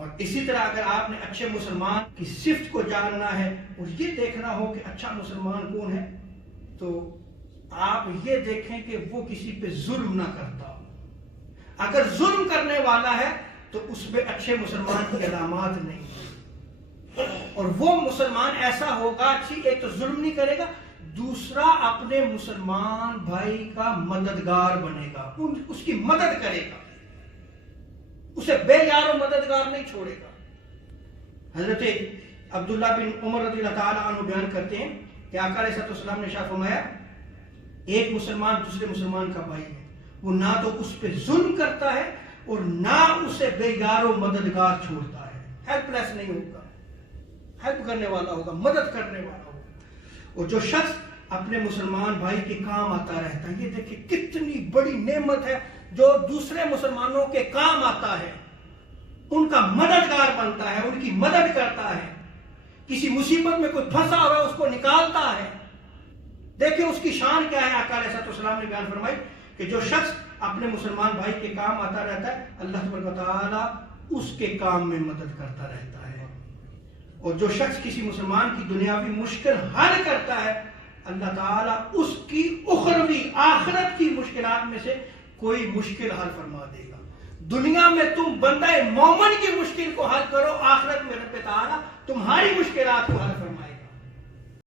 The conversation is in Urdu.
اور اسی طرح اگر آپ نے اچھے مسلمان کی صفت کو جاننا ہے اور یہ دیکھنا ہو کہ اچھا مسلمان کون ہے، تو آپ یہ دیکھیں کہ وہ کسی پہ ظلم نہ کرتا ہو۔ اگر ظلم کرنے والا ہے تو اس پہ اچھے مسلمان کی علامات نہیں ہیں۔ اور وہ مسلمان ایسا ہوگا، ایک تو ظلم نہیں کرے گا، دوسرا اپنے مسلمان بھائی کا مددگار بنے گا، اس کی مدد کرے گا، اسے بے یار و مددگار نہیں چھوڑے گا۔ حضرت عبداللہ بن عمر رضی اللہ تعالیٰ عنہ بیان کرتے ہیں کہ آقا علیہ السلام نے ارشاد فرمایا، ایک مسلمان دوسرے مسلمان کا بھائی ہے، وہ نہ تو اس پہ ظلم کرتا ہے اور نہ اسے بے یار و مددگار چھوڑتا ہے، ہیلپ لیس نہیں ہوگا، ہیلپ کرنے والا ہوگا، مدد کرنے والا ہوگا۔ اور جو شخص اپنے مسلمان بھائی کے کام آتا رہتا ہے، یہ دیکھیں کتنی بڑی نعمت ہے، جو دوسرے مسلمانوں کے کام آتا ہے، ان کا مددگار بنتا ہے، ان کی مدد کرتا ہے، کسی مصیبت میں کوئی پھنسا ہوا ہے اس کو نکالتا ہے۔ دیکھیں اس کی شان کیا ہے۔ آقا علیہ السلام نے بیان فرمائی کہ جو شخص اپنے مسلمان بھائی کے کام آتا رہتا ہے، اللہ تبارک و تعالیٰ اس کے کام میں مدد کرتا رہتا ہے۔ اور جو شخص کسی مسلمان کی دنیاوی مشکل حل کرتا ہے، اللہ تعالیٰ اس کی اخروی آخرت کی مشکلات میں سے کوئی مشکل حل فرما دے گا۔ دنیا میں تم بندہ مومن کی مشکل کو حل کرو، آخرت میں رب تعالیٰ تمہاری مشکلات کو حل فرما